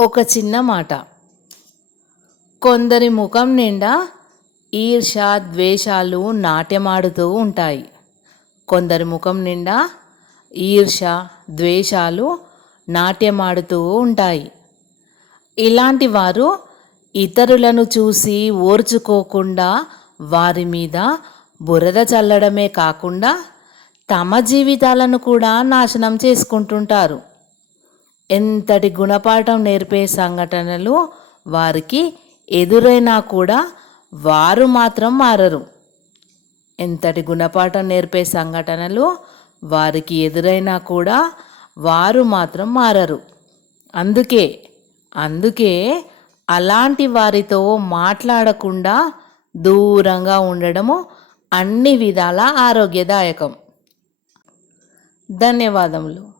ఒక చిన్న మాట. కొందరి ముఖం నిండా ఈర్ష ద్వేషాలు నాట్యమాడుతూ ఉంటాయి. కొందరి ముఖం నిండా ఈర్ష ద్వేషాలు నాట్యమాడుతూ ఉంటాయి. ఇలాంటి వారు ఇతరులను చూసి ఓర్చుకోకుండా వారి మీద బురద చల్లడమే కాకుండా తమ జీవితాలను కూడా నాశనం చేసుకుంటుంటారు. ఎంతటి గుణపాఠం నేర్పే సంఘటనలు వారికి ఎదురైనా కూడా వారు మాత్రం మారరు. ఎంతటి గుణపాఠం నేర్పే సంఘటనలు వారికి ఎదురైనా కూడా వారు మాత్రం మారరు. అందుకే అందుకే అలాంటి వారితో మాట్లాడకుండా దూరంగా ఉండడము అన్ని విధాల ఆరోగ్యదాయకం. ధన్యవాదములు.